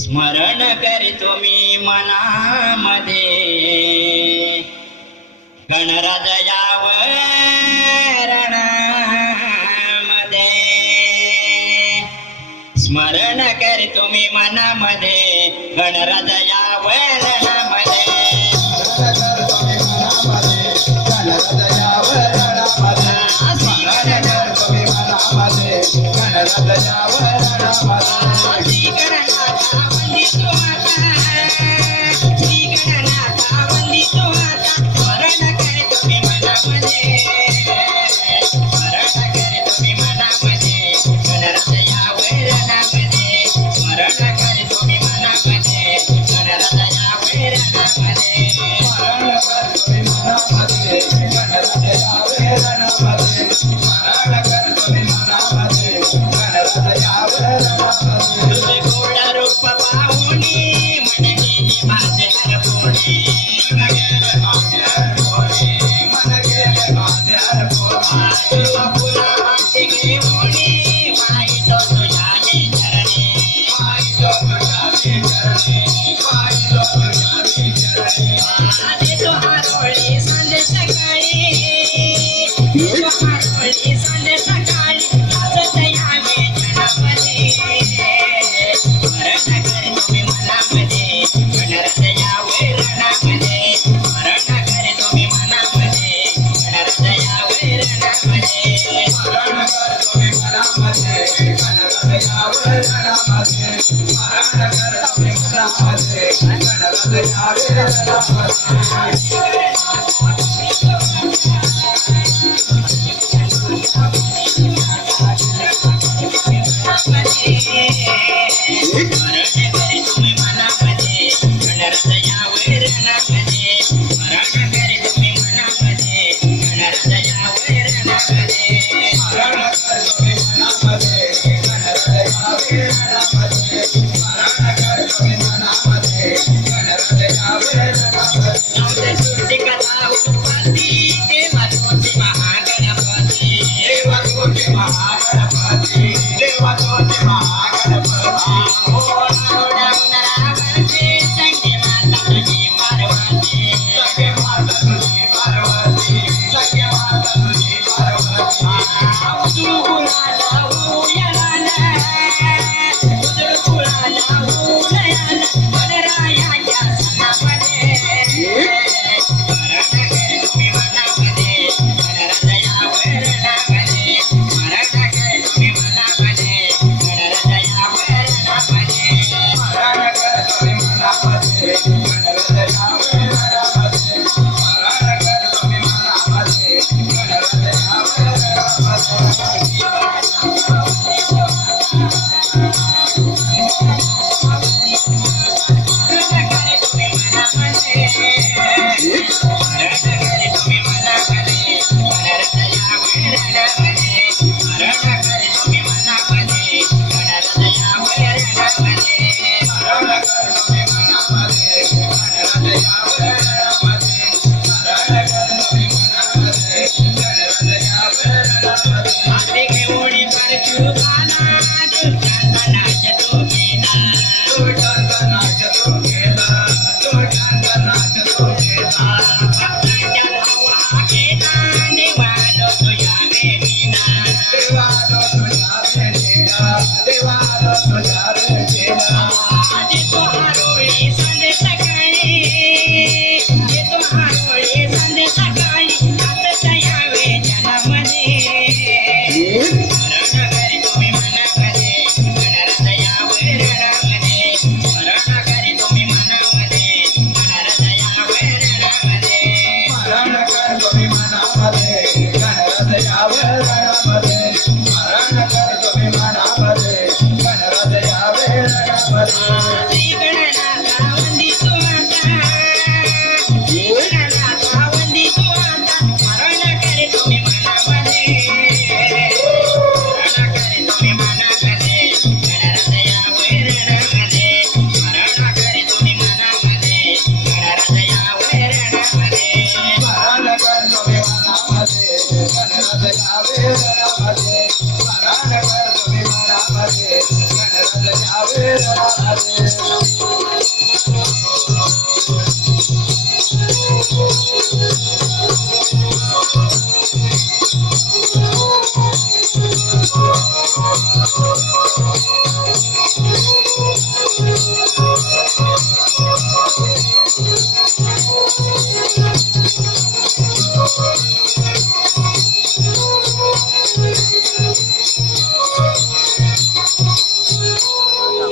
स्मरण करीतो मी मनामध्ये गणराजयावर रणामध्ये स्मरण करीतो मी मनामध्ये गणराजयावर रणामध्ये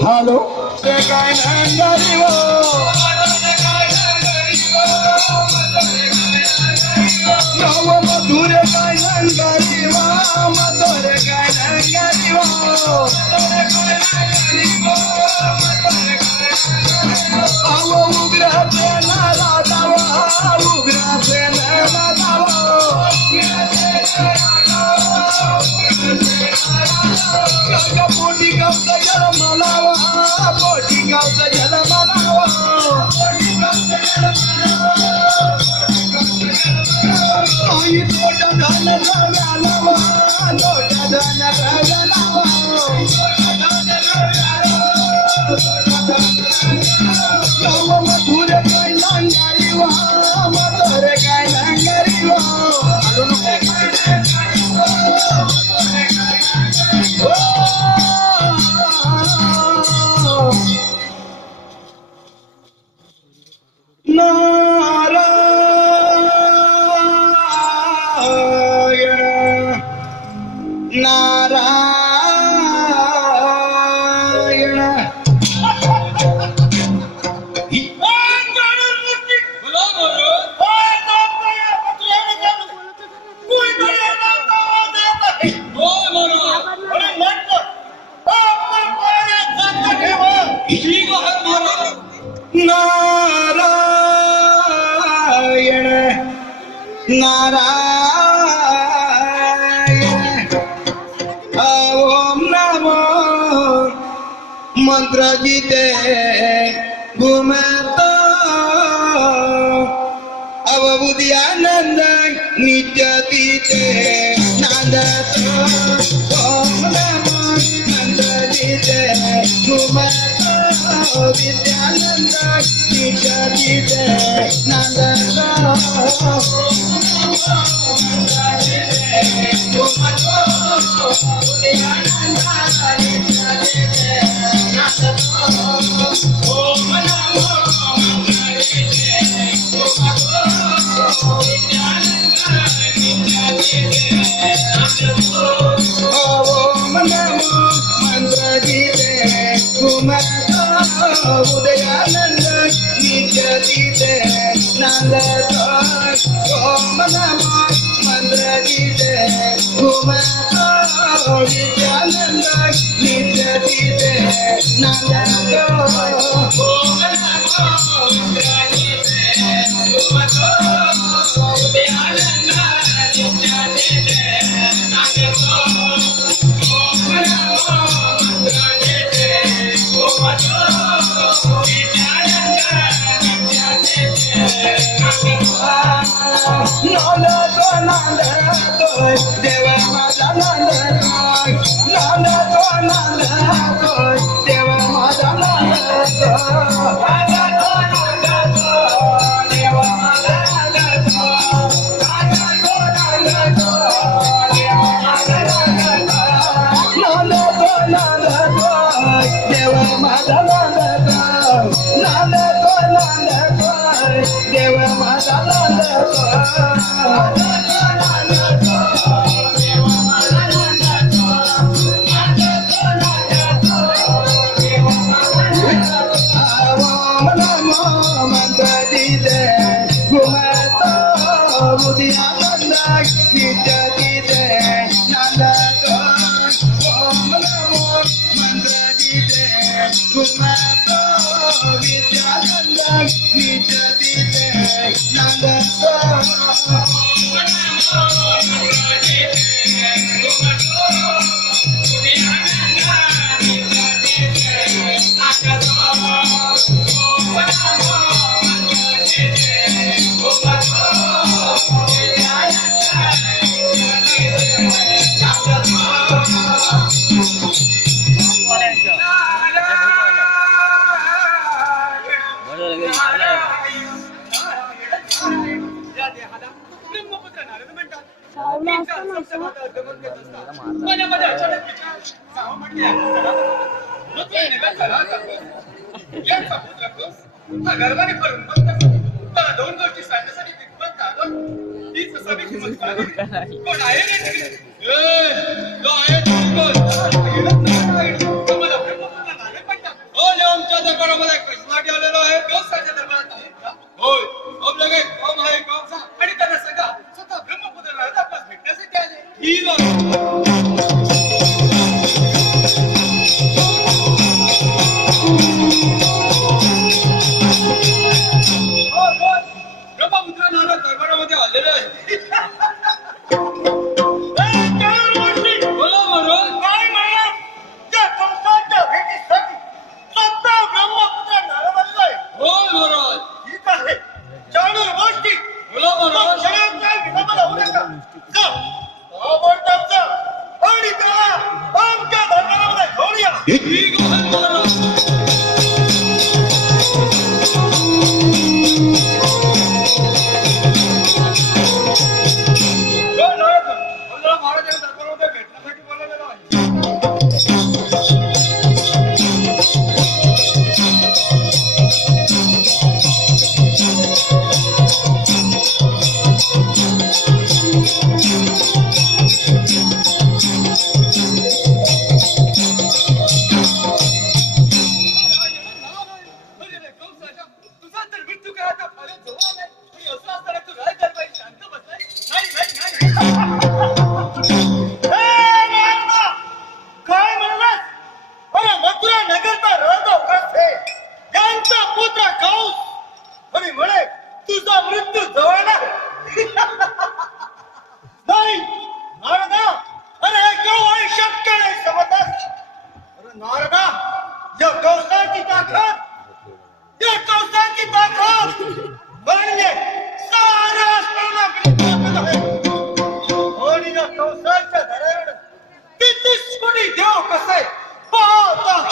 हॅलो काय मधुर काय जीवा मधुर काय जीवा अव उग्र प्रेमाला दावा उग्र प्रेमाला दावा पोटी गावचा जन्मलावा पोटी गावचा जन्मलावा आई तोटा धन रगालावा तोटा धन रगालावा गाव मधुर काय नांगारीवा मधुर काय नांगारीवा मंत्र जीते घुमतो अवबुद्ध्यानंद नित्य तीते नांदतो ओम नमो मंत्र जिते घुमतो विद्यानंद नित्य जिते उदयानंद नित्य जिते नांदतो ओम नमो मंत्र जिते घुमतो विद्यानंद नित्य जिते नांदतो ओम नमो मंत्र जिते घुमतो विद्यानंद नित्य जिते नांदतो ओम नमो मंत्र जिते घुमतो देव माझा देव माझा देव माझा देव माझा मंत्र जिते घुमतो उदयानंद नित्य जिते नांदतो ओम नमो मंत्र जिते घुमतो विद्यानंद नित्य जिते नांदतो दोन गोष्टी सांगण्यासाठी तीच असावी किंमत कोण आहे रे तो आहे आमच्या दरबारामध्ये कृष्णाटी आलेलो आहे तोच त्याच्या दरबारात आहे का होय लगे कोण आहे का आणि त्यांना सगळा स्वतः ब्रह्मपुत्र आपल्यास भेटण्यासाठी आले ही ब्रह्मपुत्र नारद दरबारामध्ये आलेले आहे बोला महाराज काय म्हणा त्या कंसाच्या भेटीसाठी स्वतः ब्रह्मपुत्र नारद आलेला आहे हो महाराज ठीक आहे जाणून गोष्टी बोला महाराज विनोबाला होऊ नका आणि त्याला आमच्या दरबारामध्ये घेऊन या ठीक आहे महाराज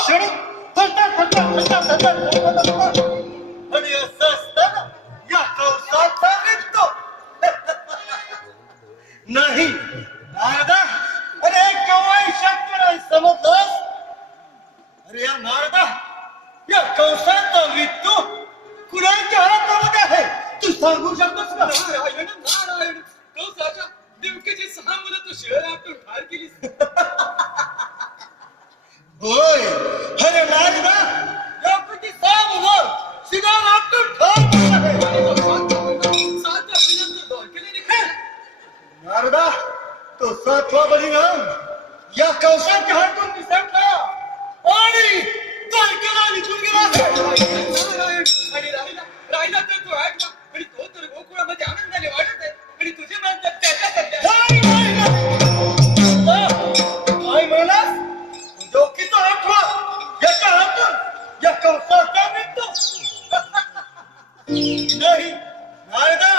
क्षणी आणि असं असताना या कंसाचा मृत्यू नाही नारदा, अरे केव्हाही शक्य नाही समजलंस. अरे या नारदा, या कंसाचा मृत्यू कुणाच्या हातामध्ये आहे तू सांगू शकतोस का? नारायण नारायण, कंसाच्या देवकीची 6 मुलं तू शिळे आपटून ठार केलीस. होय, अरे नारदा, यापैकी 6 मुलं शिगार आपटून ठार केली आहे. सातव्या महिन्यात तू केलेली काय? नारदा, तो 7वा बलिराम या कंसाच्या हातून निसटला आणि द्वारकेला निघून गेला आहे. नारायण, आणि राहिला तर तू 8वा, आणि तो तर गोकुळामध्ये आनंदाने वाढत आहे, आणि तुझे म्हणतात त्याच्या सध्या. नाही, नाही, नाही. काय म्हणालास? डोकीचा 8वा याच्या हातून या कंसाचा मृत्यू नाही नारदा,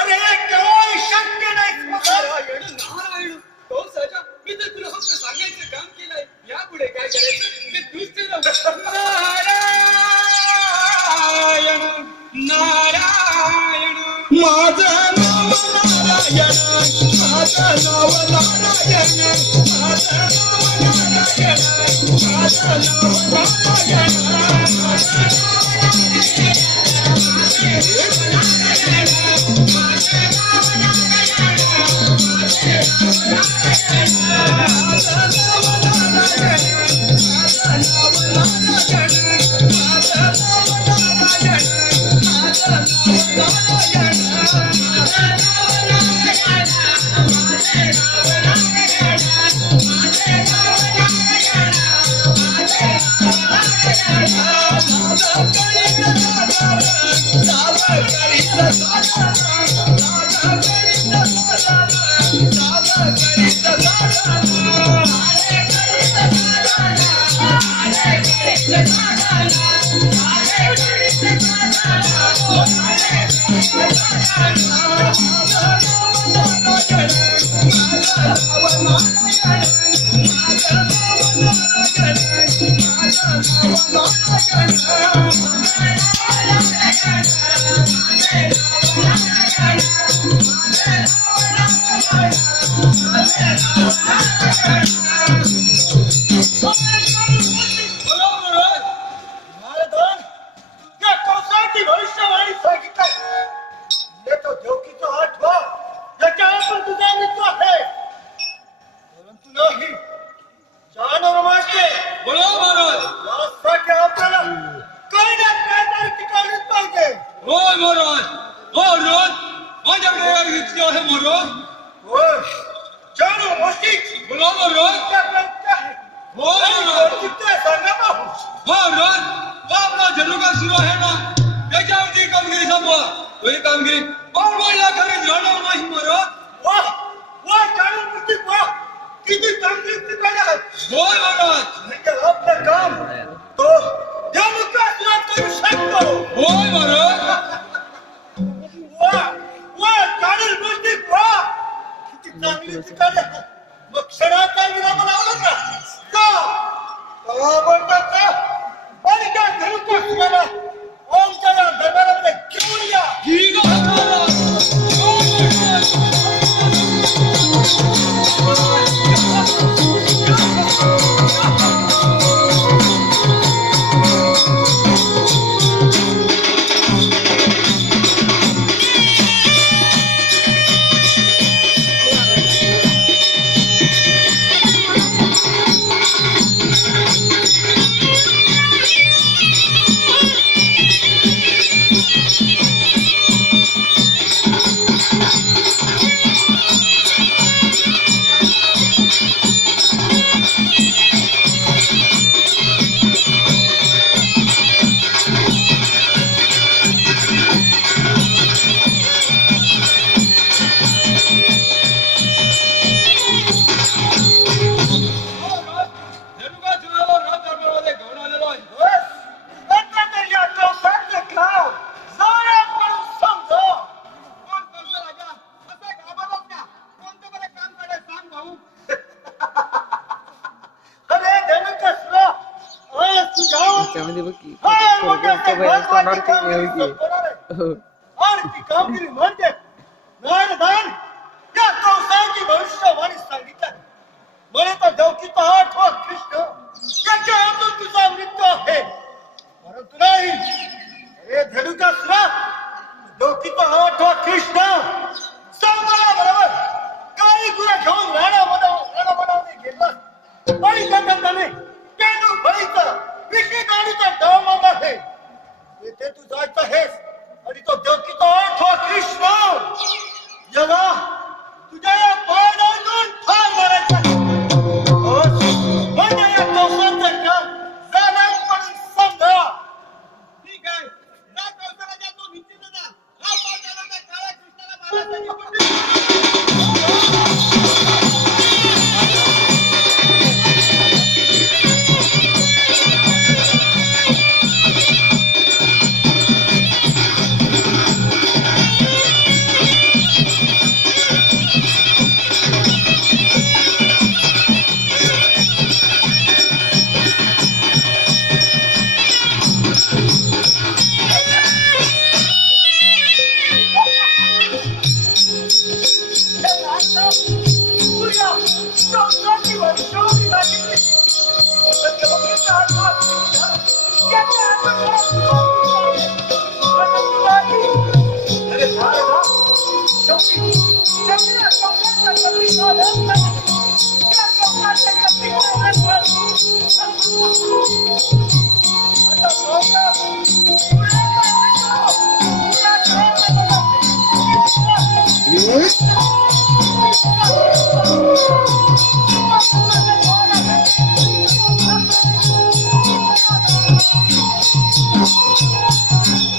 अरे हे केव्हाही शक्य नाही. नारायण नारायण, कंसाच्या मी तर तुला फक्त सांगायचं काम केलंय. यापुढे काय करायचं ते तूच ठरव. नारायण नारायण, माझं नाव नारायण, माझं नाव नारायण, माझं नाव नारायण, माझं भविष्यवाणी सांगितलं. तो देवकीचा 8वा याच्या हातून तुझा मृत्यू आहे, परंतु नाही जानवर मारते. बोलो महाराज. यासाठी आपल्याला काही ना काहीतरी ठिकाणीच पाहिजे. होय महाराज, महाराज माझ्याकडे इतके आहे महाराज. होय, जानवर गोष्टी बोलो महाराज. आपल्याला आहे. होय महाराज. किती सांगा पाहू. महाराज, आपला जन्मकाळ सुरू आहे ना, त्याच्यावरती कामगिरी संपवा. तो ही कामगिरी पावला खरीच राहणार नाही महाराज. वाह वाह, जानवर गोष्टी वाह, किती चांगली ठिकाण आहे. होय महाराज. म्हणजे आपलं काम तो देवमुखात करू शकतो. होय महाराज. वाह वाह, जानवर गोष्टी वाह, किती चांगली ठिकाण आहे. मग क्षणाचा विराम लावला का? म्हणतात का? आणि त्या धनुष्याला आमच्या या दरबारामध्ये घेऊन या. ठीक आहे महाराज. हा, म्हणजे असे महत्त्वाची कामगिरी संपवणार आहे. आणि ती कामगिरी म्हणजे ज्ञानदान या कंसाची भविष्यवाणी सांगितलं. म्हणे तर देवकीचा आठवा कृष्ण याच्या हातून तुझा मृत्यू आहे. परंतु नाही, अरे धनुकासुरा, देवकीचा आठवा कृष्ण बरोबर काही गुन्हा घेऊन राणामध्ये गेला आणि त्याने पेंडू बळीचा विषय गाडीचा डाव मारला आहे. येथे तू जायचं आहेस आणि तो देवकीचा आठवा कृष्ण याला तुझ्या या पायातून ठार मारायचा. म्हणजे या कंसाचं काम झालं म्हणून समजा. ठीक आहे, या कंसाला ज्या तो भिंतीनं जा. हा पायाला त्या काळ्या कृष्णाला मारायचा.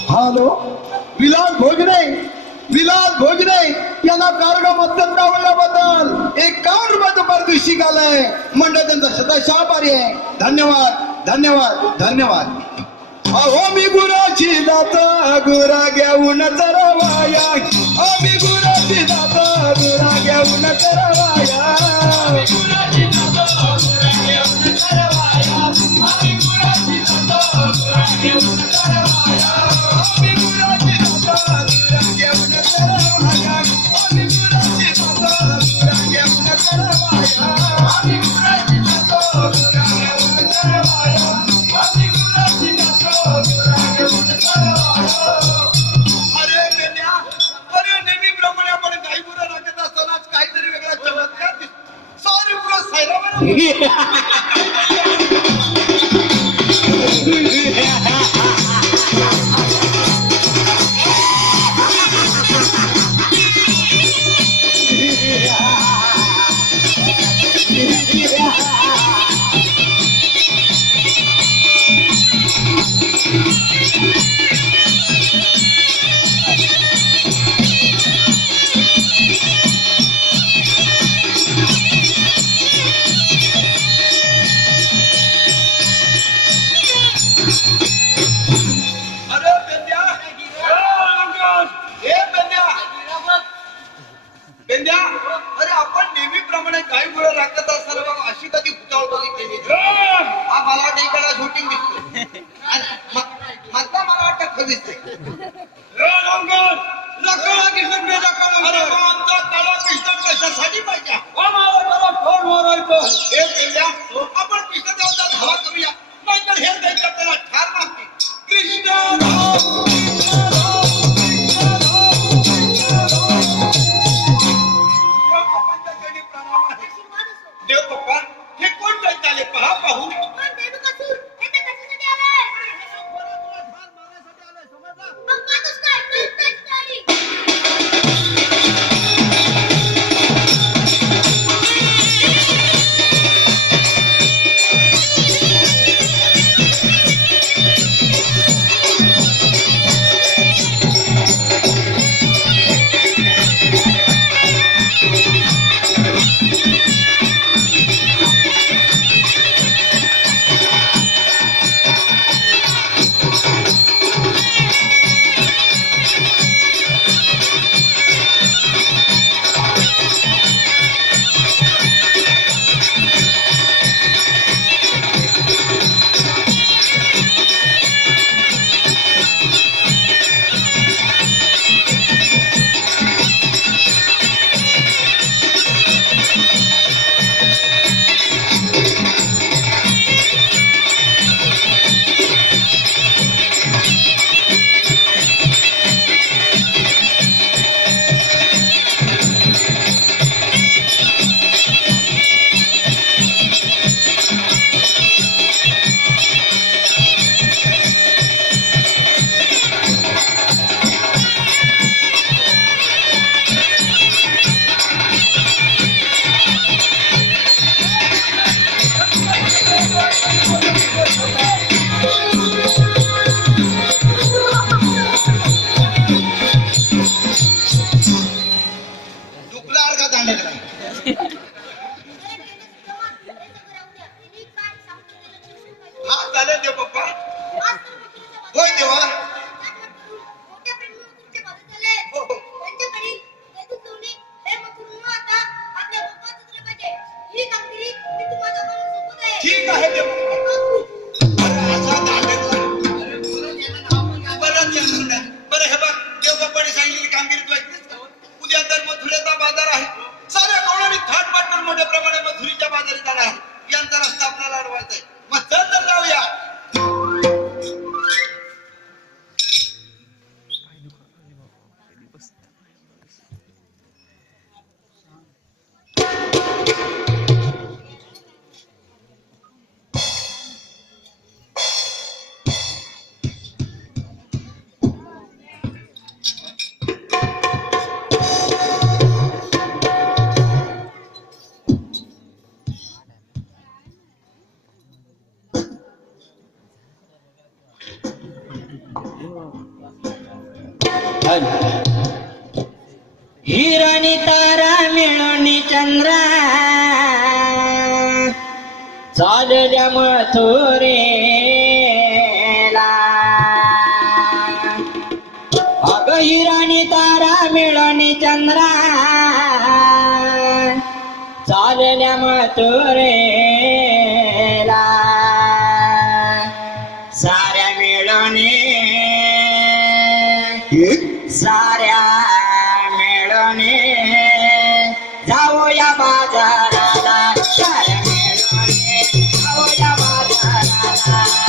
हॅलो, विलास भोजने यांना कारगा मत्यंत आवडल्याबद्दल 51 रुपयाचं पारितोषिक आलंय. मंडळ त्यांचा शतशः आभारी आहे. धन्यवाद धन्यवाद धन्यवाद. अहो मी गुराची दात गुरा घेऊन तरवाया, आम्ही गुराची दात गुरा घेऊन तरवाया. हिरणी तारा मिळणी चंद्रा चालल्या मथुरेला अग हिरणी तारा मिळणी चंद्रा चालल्या मथुरेला साऱ्या मिळणी साऱ्या मिळणे जाऊया बाजाराला साऱ्या मिळणे जाऊया बाजाराला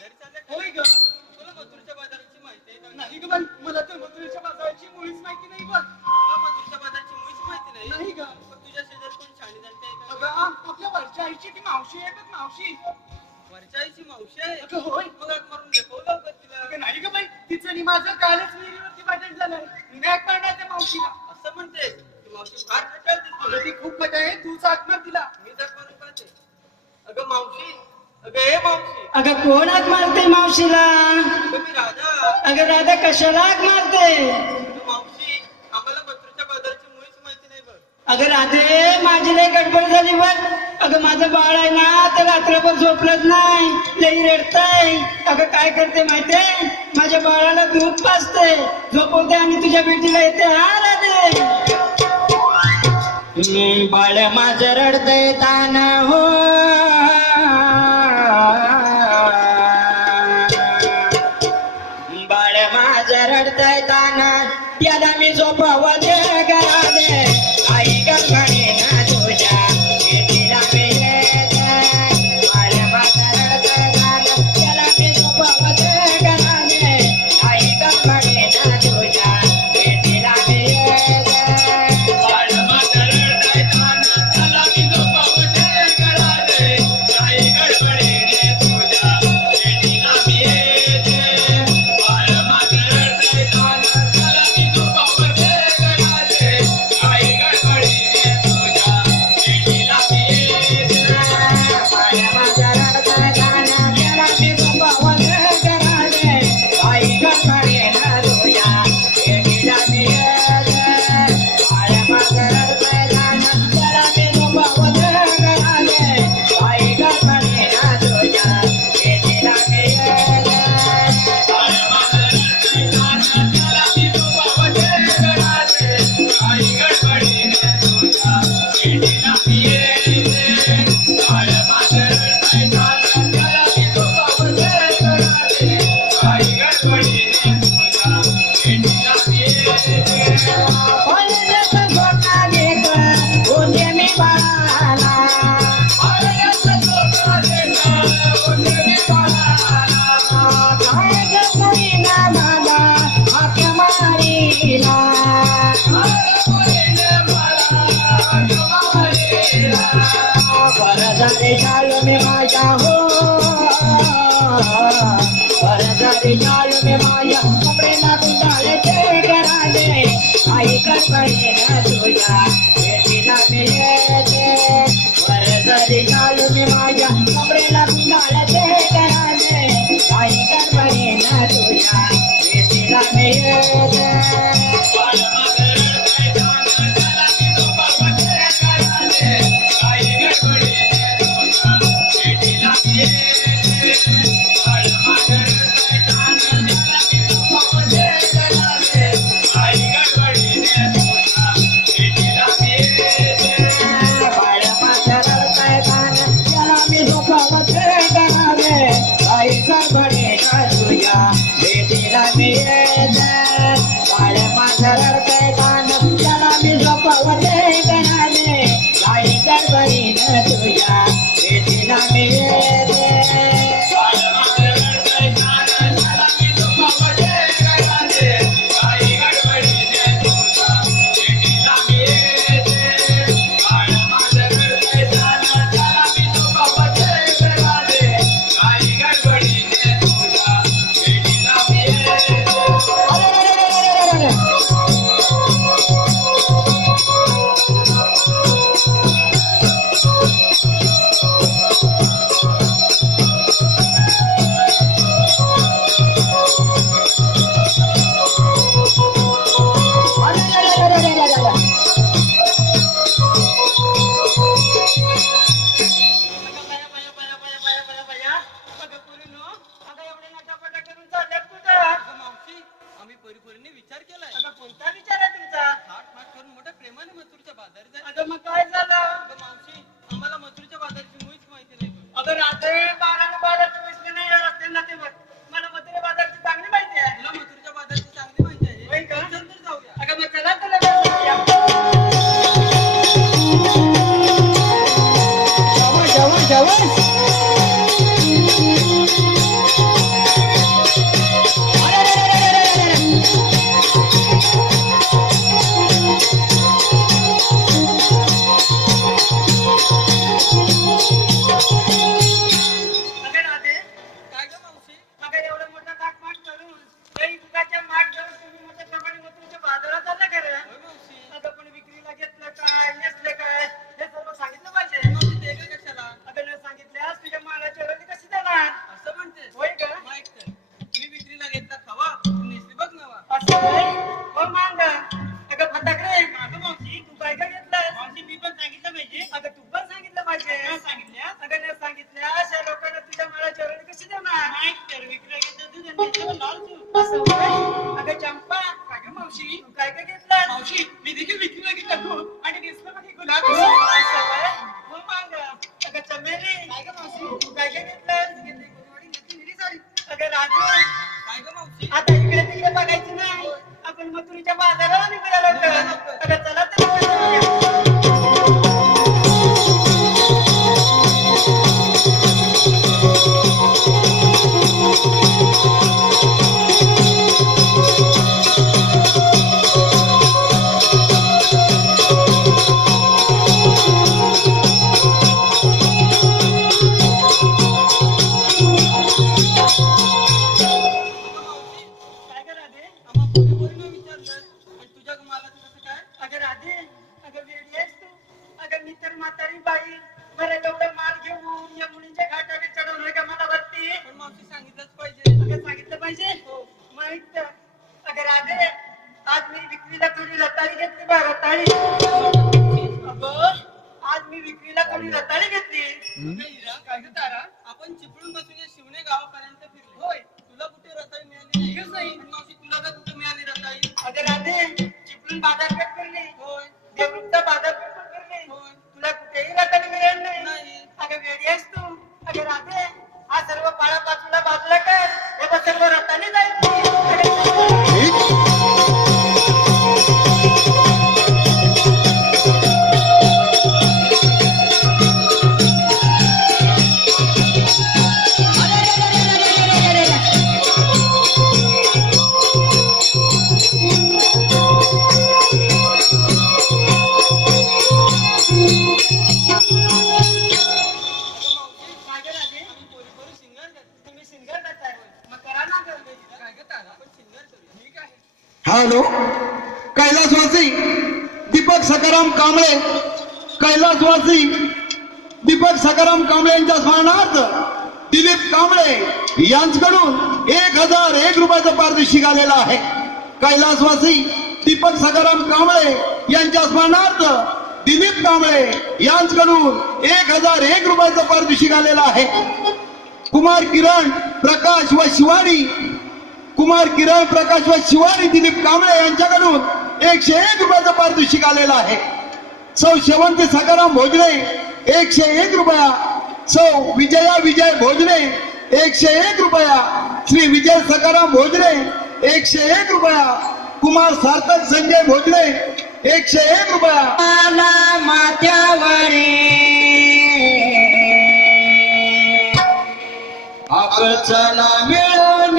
बाजारी चालले होय ग तुला मथुरेच्या बाजाराची माहिती आहे का नाही ग बाई मला तर मथुरेच्या बाजाराची मुळीच माहिती नाही बघ तुला मथुरेच्या बाजाराची मुळीच माहिती नाही नाही ग पण तुझ्या शेजारी कोण शाणी जाणते आहे का? अगं आपल्या वरच्या आईची ती मावशी आहे बघ मावशी वरच्या आईची मावशी आहे अगं होय मग आत मारून दाखवलं का तिला अगं नाही ग बाई तिचं आणि माझं कालच विहिरीवरती भांडण झालं मॅक मारणार त्या मावशीला असं म्हणतेस ती मावशी फार खटाळते तुला अगं ती खूप मजा आहे तू हाक मार तिला मी जर मारून पाहते अगं मावशी अगं हे मावशी अगं कोण हाक मारते मावशीला अगं मी राजा अगं राधा कशाला हाक मारते अगं मावशी आम्हाला मथुरेच्या बाजाराची मुळीच माहिती नाही बघ अगं राधे माझी लई गडबड झाली बघ अगं माझं बाळ आहे ना तर रात्रभर झोपलंच नाही लई रडतंय अगं काय करते माहितीये माझ्या बाळाला दूध पाजते झोपवते आणि तुझ्या भेटीला येते हा राधे बाळ माझं रडतंय तान हो बाळ माझं रडतंय तान याला मी झोपवते घराने आई गणपणी ना तुझ्या भेटीला मी येते बाळ माझं रडतंय तान याला मी झोपवते घराने आई गणपणी ना तुझ्या भेटीला मी येते बाळ माझं रडतंय तान त्याला मी झोपवते घराने आई गणपणी तुझ्या भेटीला मी येते बाळ माझं रडतंय तान त्याला मी झोपवते घराने आई गणपणी तुझ्या भेटीला मी येते बाळ माझं रडतंय तान त्याला मी झोपवते घराने आई गणपणी तुझ्या भेटीला मी येते बाळ माझं रडतंय तान त्याला मी झोपवते घराने आई गणपणी तुझ्या भेटीला मी येते बाळ माझं रडतंय तान त्याला मी झोपवते घराने आई गणपणी तुझ्या भेटीला मी येते बाळ माझं रडतंय तान त्याला मी झोपवते घराने आई गणपणी तुझ्या भेटीला मी येते बोलण्याचं झोका देत बोलले मी बाळाला काय गं मुलीला मला हाक मारीला परदारी चालू मी माझ्या हो परदारी चालू मी माझ्या कपडेला गुंडाळते घराने आई गणपणी तुझ्या भेटीला मी येते परदारी चालू मी माझ्या कपडेला गुंडाळते घराने आई गणपणी तुझ्या भेटीला मी येते बाळ माझं रडतंय तान त्याला मी झोपवते घराने आई गणपणी तुझ्या भेटीला मी येते बाळ माझं रडतंय तान त्याला मी झोपवते घराने आई गणपणी तुझ्या भेटीला मी येते बाळ माझं रडतंय तान त्याला मी झोपवते घराने आई गणपणी तुझ्या भेटीला मी येते बाळ माझं रडतंय तान त्याला मी झोपवते घराने आई गणपणी तुझ्या भेटीला मी येते आम्ही परिपूर्ण विचार केलाय कोणता विचार आहे तुमचा थाट करून मोठ्या प्रेमाने मथुरेच्या बाजारी जायचं अगं मग काय झालं अगं मावशी आम्हाला मथुरेच्या बाजाराची मुळीच माहिती नाही बघ. अगं रात्री बाळाने बाळाचं विसले नाही रस्ते ना ते मला मथुरे बाजारची चांगली माहिती आहे तुला मथुरेच्या बाजाराची चांगली माहिती आहे होय का? चल तर जाऊया अगं मग चला तुला जाऊया. जेवण जेवण अगं राजू, काय ग मावशी आता इकडे तिकडे बघायचं नाही, आपण मथुरीच्या बाजाराला निघायला लागलो. अगं चला तर जाऊया. काय ग राधे? आम्हा पोरीनं विचारलं आणि तुझ्या मला कसं काय अगं राधे, अगं वेडी आहेस तू. अगं मी तर म्हातारी बाई, बरं एवढं माल घेऊन या मुलींच्या घाटाने चढवलं का मला वरती? पण मावशी सांगितलंच पाहिजे अगं सांगितलं पाहिजे. माहित तर. अगं राधे, आज मी विक्रीला थोडी रताळी घेतली बा, रताळी. अगं, आज मी विक्रीला थोडी रताळी घेतली. अगं हिरा, काय ग तारा आपण चिपळूण बसून या शिवणे गावापर्यंत फिरलो होय तुला कुठे रताळी मिळाली नाही ग साई? पण मावशी तुला का कुठे मिळाली रताळी? अगं राधे, चिपळूण बाजारपेठ फिरली, होय देवरूपचा बाजारपेठ पण फिरली. होय तुला कुठेही रताळी मिळेल नाही. नाही. अगं वेडी आहेस तू. अगं राधे, हा सर्व पाळा बाजूला कर, हे बघ सर्व रताळी जाईल. काय ग राधे? आम्ही पोरी पोरी सिंगर करतो तुम्ही सिंगर करताय, मग करा ना गं. काय ग तारा आपण सिंगर करूया ठीक आहे हॅलो, कैलासवासी दीपक सकाराम कांबळे, कैलासवासी दीपक सकाराम कांबळे यांच्या स्मरणार्थ दिलीप कांबळे यांच्याकडून 1001 रुपयाचं पारितोषिक आलेलं आहे. कैलासवासी दीपक सकाराम कांबळे यांच्या स्मरणार्थ दिलीप कांबळे यांच्याकडून 1001 रुपयाचं पारितोषिक आलेलं आहे. कुमार किरण प्रकाश व शिवानी, कुमार किरण प्रकाश व शिवानी दिलीप कांबळे यांच्याकडून 101 रुपयाचं पारितोषिक आलेलं आहे. सौ शेवंती सकाराम भोजने 101 रुपया, सौ विजया विजय भोजने 101 रुपया, श्री विजय सकाराम भोजने 101 रुपया, कुमार सार्थक संजय भोजने 101 रुपया. मला माथ्यावरे आपण चला मिळून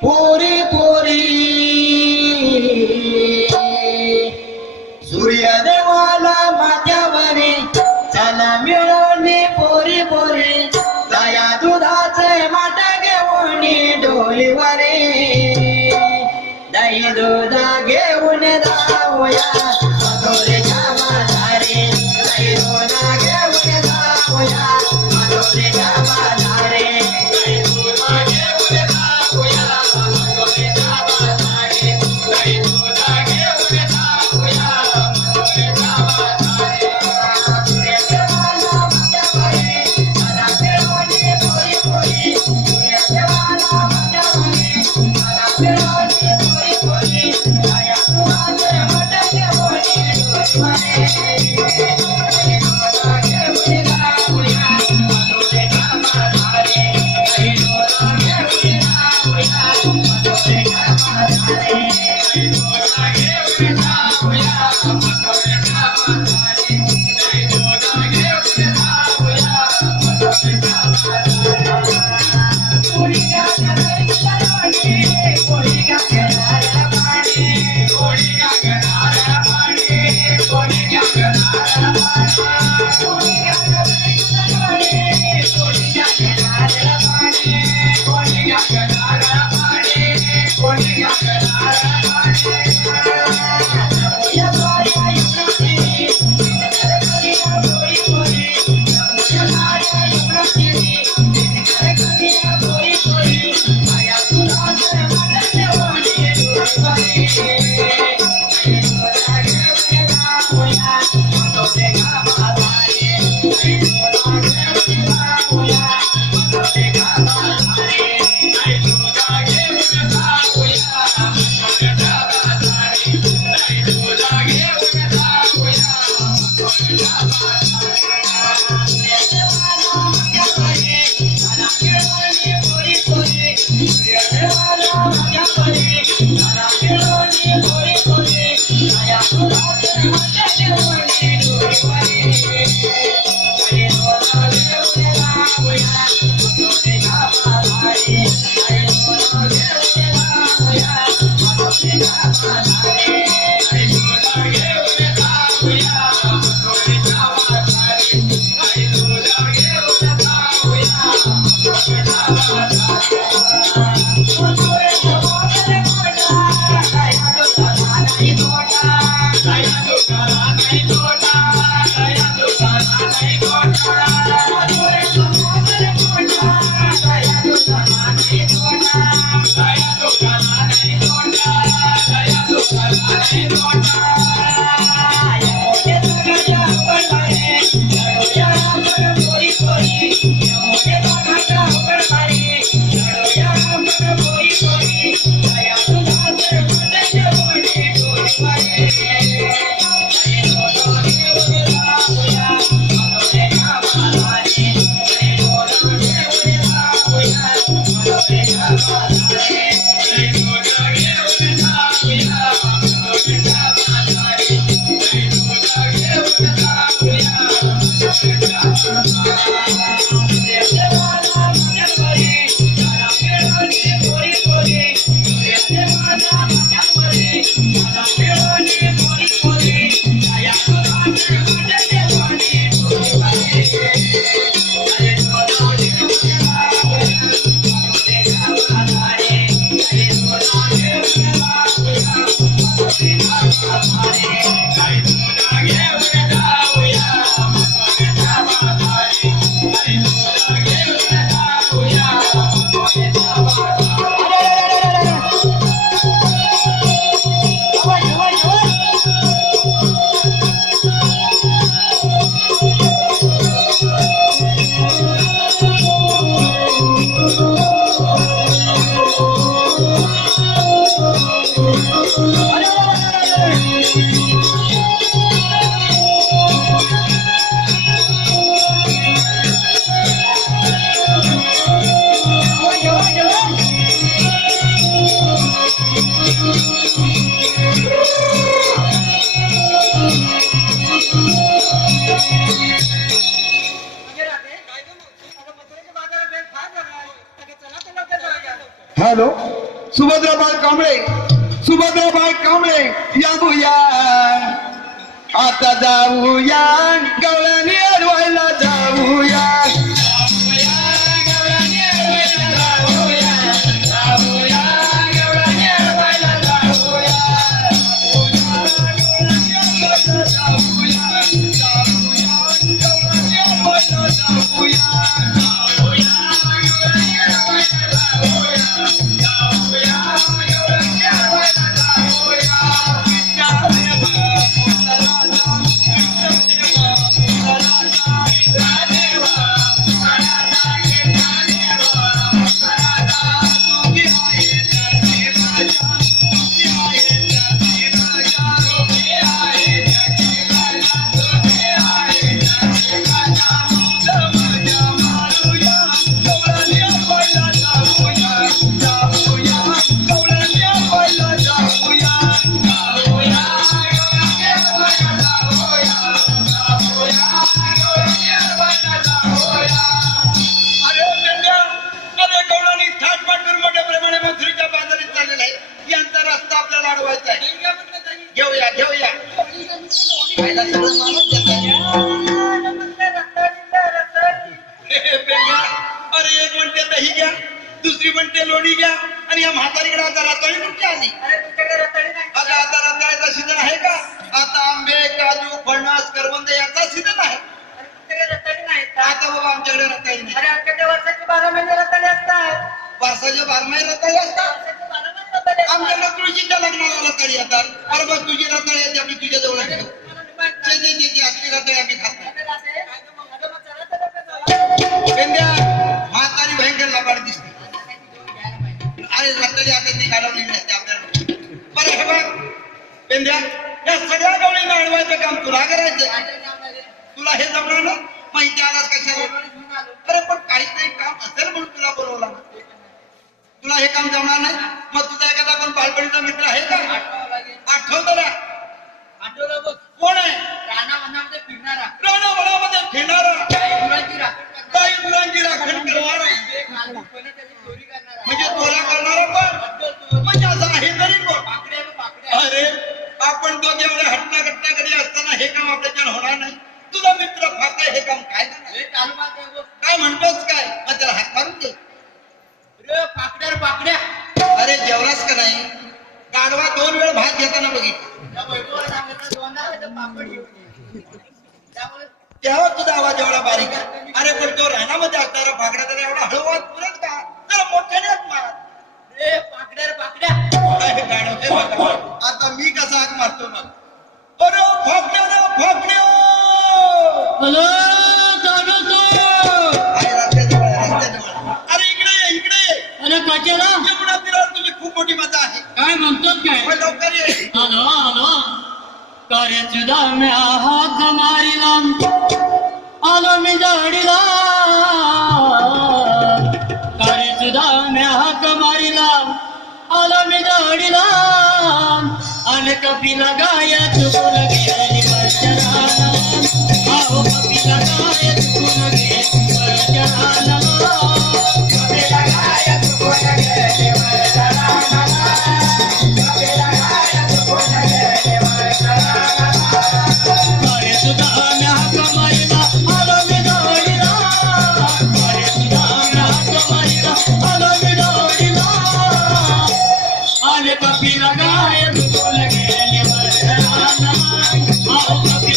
पोरी पोरी, सूर्यदेवाला माथ्यावरे चला मिळून पोरी पोरी, दया दुधाचे माठ घेऊन डोलीवरे, दही दुधा घेऊन जाऊया मधुरेच्या बाजारे, दही दुधा घेऊन जाऊया मधुरेच्या बाजारे, दही दुधा घेऊन जाऊया मधुरेच्या हॅलो सुभद्राबाई कांबळे, सुभद्राबाई कांबळे या आता जाऊया गवळणी अडवायला जाऊया. घेऊया घेऊया खायला सगळं माणूस अरे एक म्हणते दही घ्या, दुसरी म्हणते लोणी घ्या आणि या म्हातारीकडे आता रताळी कुठची आली. अगं आता रताळ्याचा सीझन आहे का? आता आंबे काजू फणस करवंद याचा सीझन आहे. आता बाबा आमच्याकडे रताळी नाही. वर्षाचे 12 महिने रताळी असतात. वर्षाचे 12 महिने रताळी असतात. आमच्याकडे तुळशीच्या लग्नाला रताळी येतात. अरे बघ तुझी रताळी येते आम्ही तुझ्या जवळ असली रताळी आम्ही खात नाही. म्हातारी भयंकर लबाड दिसते. अरे रताळी आता ती घालवली नसते आपल्याला. बरं हे बघ पेंद्या, या सगळ्या गवळींना अडवायचं काम तुला करायचं. तुला हे जमणार ना माहिती आलास कशाला? अरे पण काहीतरी काम असेल म्हणून तुला बोलवला. तुला हे काम जमणार नाही. मग तुझा एखादा पण बालपणीचा मित्र आहे का? आठवतो ना? कोण आहे? राणा वनामध्ये फिरणारा. राणा वनामध्ये फिरणारा, काही मुलांची राखण करणारा, म्हणजे चोऱ्या करणारा पण, म्हणजे असं आहे तरी पण. अरे आपण दोघे एवढे हट्टा कट्टा कधी असताना हे काम आपल्याच्यानं होणार नाही. तुझा मित्र फाका हे काम काय करणार? काय म्हणतोस काय? मग त्याला हात मारून दे. पाकड्या अरे जेवलास का नाही? गाढवा 2 वेळ भात घेताना बघितलं. तेव्हा तुझा आवाज एवढा बारीक आहे. अरे पण तो रानामध्ये असणारा पाकड्या त्याला एवढा हळूवाज पुरत का? जरा मोठ्याने मार. आता मी कसा हाक मारतो मग? अरे फाकड्या अरे इकडे अरे काचेला यमुना तीरावर तुझी खूप मोठी मजा आहे. काय म्हणतोस काय? होय, लवकर ये. हॅलो कार्यचुदा में हात मारिला आलो मी जडीला. कार्यचुदा में हात मारिला आलो मी जडीला. अन कपिला गाय चुकून गेली वचनाला. आओ कपिला गाय चुकून गेली वचनाला. कपिला गाय चुकून गेली वचनाला. कपिला गाय चुकून गेली वचनाला. कार्यचुदा में हात मारिला आलो मी जडीला. कार्यचुदा में हात मारिला आलो मी जडीला. अन कपिला गाय चुकून गेली वचनाला. आओ कपिला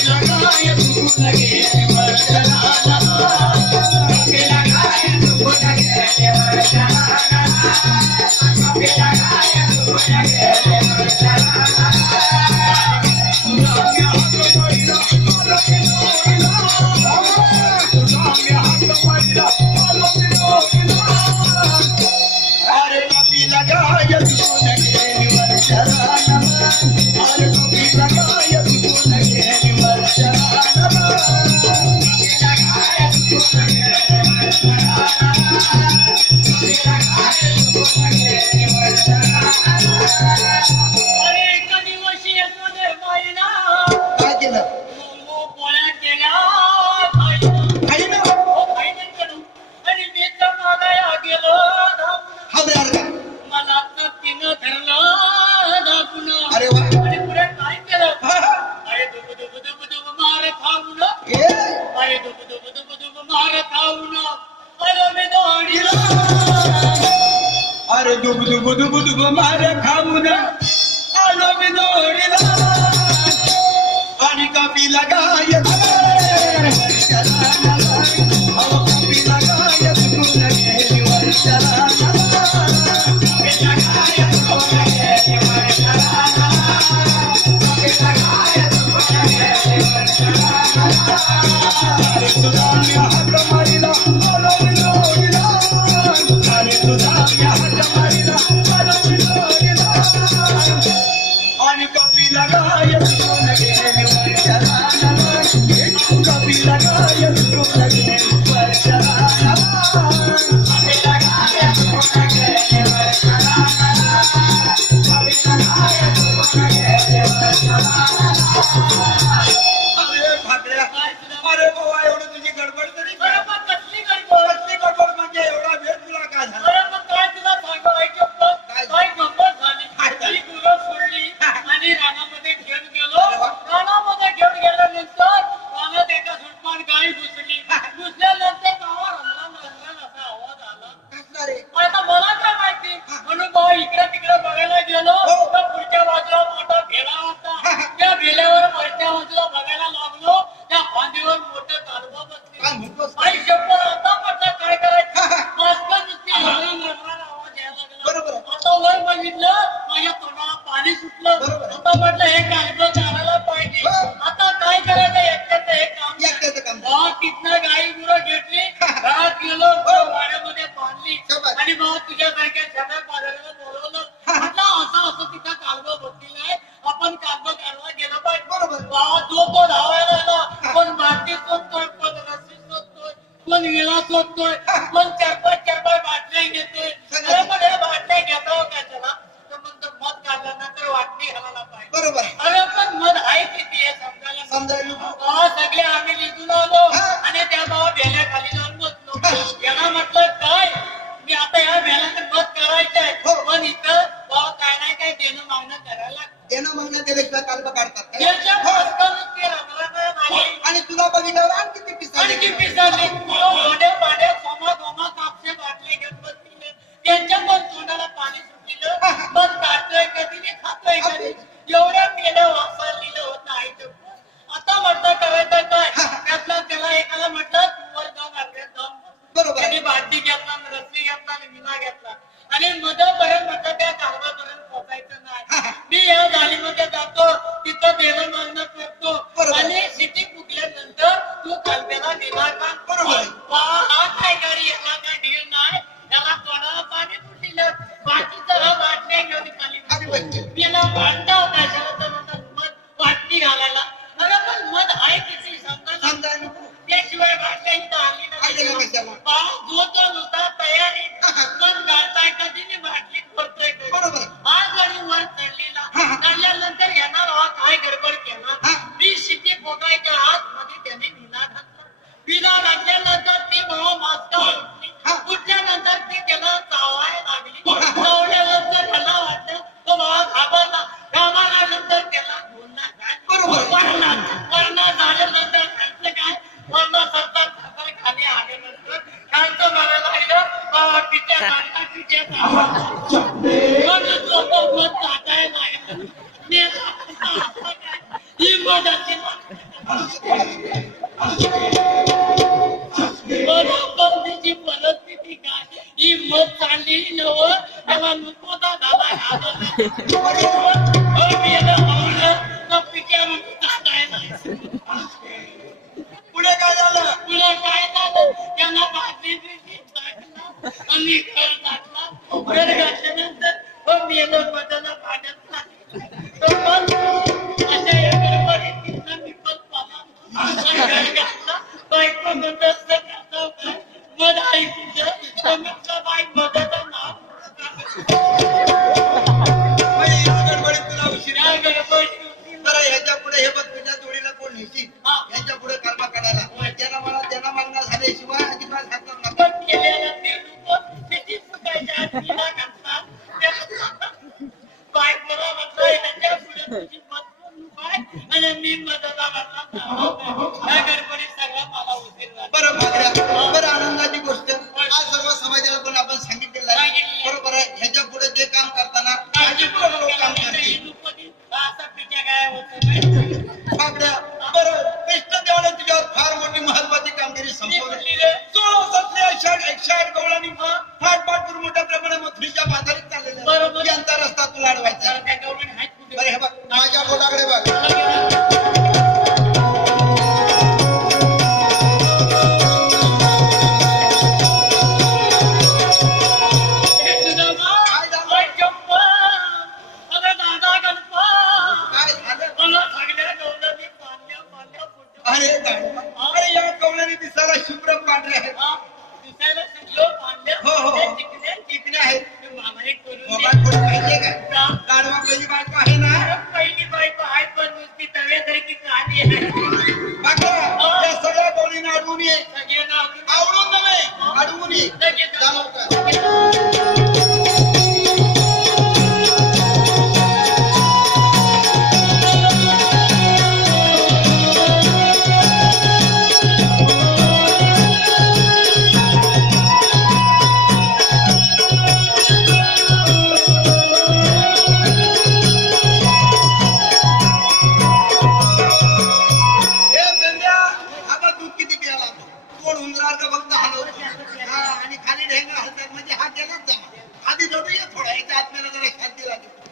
अरे दुब दुब दुब दुब मारे खाऊन आलो मी जोडीला आणि कपिला गाय कपिला गाय तुला गेली वर्षाला कपिला गाय तुला गेली वर्षाला कपिला गाय तुला गेली वर्षाला अरे तुझा मी हात मारिला आलो मी जोडीला अरे तुझा मी हात मारिला आलो मी जोडीला आणि कपिला गाय तुला गेली वर्षाला कपिला गाय तुला गेली वर्षाला कपिला गाय तुला गेली वर्षाला कपिला गाय तुला गेली वर्षाला अरे भाकऱ्या अरे बाबा एवढं तुझी गडबड तरी अरे मग कसली गडबड? कसली गडबड म्हणजे एवढा वेळ तुला काय झाला अरे मग काय तुला सांगू ऐकलं? काय? काय गंमत झाली. काय झाली? ती गुरं सोडली आणि रानामध्ये घेऊन गेलो. रानामध्ये घेऊन गेल्यानंतर रानात एका झुडपात गाय घुसली. घुसल्यानंतर गावा रमला असा आवाज आला. कसला रे आता मला काय माहिती म्हणून भाऊ इकडे तिकडे बघायला गेलो तर पुढच्या बाजूला मोठा भेला होता. त्या भेल्यावर वरच्या बाजूला बघायला लागलो त्या फांदीवर मोठं कालवा काय बसले. म्हणतोस आई शपथ आता म्हटलं काय करायचं मस्त नुसती मरणारा आवाज यायला बरोबर लागला. आहे. आता वर बघितलं माझ्या तोंडाला पाणी सुटलं. बरोबर आहे. आता म्हटलं हे कालवं चालायला पाहिजे. हो. आता काय करायचं एकट्याचं हे काम नाही. एकट्याचं काम नाही. भावा तिथनं गाई गुरं घेतली घरात गेलो वाड्यामध्ये बांधली शाबास. आणि भाऊ तुझ्यासारख्या छब्या पाल्याला बोलवलं म्हटलं असं तिथं कालवा बसलेला आहे आपण कालवा काढवा गेलं पाहिजे. बरोबर. भावा तो धावायला आला कोण बाटली शोधतोय कोण रस्सी शोधतोय कोण विळा शोधतोय कोण चार पाच बाटल्या घेतोय. अरे पण हे बाटल्या घेतावं कशाला तर म्हणतो मध काढल्यानंतर वाटणी घालायला पाहिजे. बरोबर अरे पण मध आहे किती हे समजायला समजायला भावा सगळे आम्ही निघून आलो हा. आणि त्या भावा भेल्या खाली जाऊन बसलो. याला म्हटलं काय मी आता या भेल्याचं मत करायचं आहे हो. पण इथं भावा काय नाही काय देणं मागणं करायला लागतं. देणं मागणं त्यापेक्षा कालवा काढतात काय? याच्या हो. मागचं ते रंगरागरं नाही. आणि तुला बघितल्यावर आणखी ती पिसाळली. आणखी पिसाळली. भाड्या सोमा कापसे बाटले घेऊन बसले त्यांच्या पण तोंडाला पाणी सुटलेलं मग काढतोय कधी नाही खातोय कधी एवढ्या मेल्या वापरलेलं होतं आईचं. आता म्हटलं करायचं काय त्यातला त्याला एकाला म्हटलं तू वर जाऊन आपल्या जाऊन बरोबर आहे. त्यांनी बाटली घेतला रस्सी घेतला आणि विना घेतला आणि मधापर्यंत म्हटलं त्या कालवापर्यंत पोचायचं नाही. मी या जाळीमध्ये जातो तिथं देणं मागणं करतो बरोबर. आणि सिटी फुगल्यानंतर तू कालव्याला दिला का बरोबर आहे. हा काय गाडी याला काय ढील नाही त्याला तोंडाला पाणी फुटलेलं बाकीचं हा बाटल्या घेऊन खाली खाली बसते. त्याला भांडा होता त्याला मध बाटली घालायला. अरे पण मध आहे किती समजा समजायला नको. त्याशिवाय बाटल्या इथं आली आलेलं नाही. कशाला? जो तो नुसता तयारी मग घालताय कधी मी बाटली फोडतोय कधी. बरोबर आहे. हा गाडी वर चढलेला चढल्यानंतर येणार हा काय गडबड केला मी शिटी फोकायच्या हात मध्ये त्याने विना घातला. विना घातल्यानंतर ती भाऊ मास्का उठल्यानंतर ती त्याला चावायला लागली. चावल्यानंतर त्याला वाटलं तो भावा घाबरला. घाबरल्यानंतर त्याला बरोबर. वरना झाल्यानंतर त्यांचं काय वरना सरकार खाली आल्यानंतर खालचं मारायला लागलं बाबा तिच्या गाडीला तिच्या ही मजाची परिस्थिती काय ही मत चालली नव त्याला नुकोता झाला पिक्या काय नाही. पुढे काय झालं? तुला काय झालं त्यांना बाटली टाकला आणि घर टाकला. घर घातल्यानंतर मेलं बदला पाण्यात अशा या गडबडीत मी पण पाला घर घातला बायको बंदस्त करता काय मग ऐकून बाईक बदलचं नाव गडबडीत तुला उशीर या गडबडी बरं ह्याच्या पुढे हे बघ तुझ्या जोडीला कोण नेशी ह्याच्या पुढे कालवा काढायला त्याला मला देणं मागणं झाल्याशिवाय अजिबात हात नका. पण केलेला निर्णय किती चुकायच्या आत विना घातला बरोबर काम करते. असा पिक्या काय होतं बाबड्या, बरं कृष्ण देवाने तुझ्यावर फार मोठी महत्वाची कामगिरी संपवली. 168 गवळणी फाटफाट करून मोठ्या प्रमाणात मथुरीच्या बाजारीत चाललेल्या. बरोबर. यांचा रस्ता तुला अडवायचा. त्या गवळणी आहेत कुठे? बरं हे बघ माझ्या बोटाकडे बघ. काय झालं? अरे गाढवा, अरे या कवळ्याने दिसायला शुभ्र पांढरे आहेत. हो, हो, हो. चिकणे आहेत. मोबाईल फोन पाहिजे का? गाढवा पहिली बायको आहे ना? बाका, या सगळ्या कवळीने अडवून ये. आवडून नव्हे, अडवून ये. जा लवकर. ए बेंड्या, आता दूध किती प्यायला लागतो? तोड उंदराचं फक्त हलवतो. हा, आणि खाली ढेंगा हलतात म्हणजे हा गेलाच जमा. आधी रडूया थोडा, याच्या आत्म्याला जरा शांती लागेल.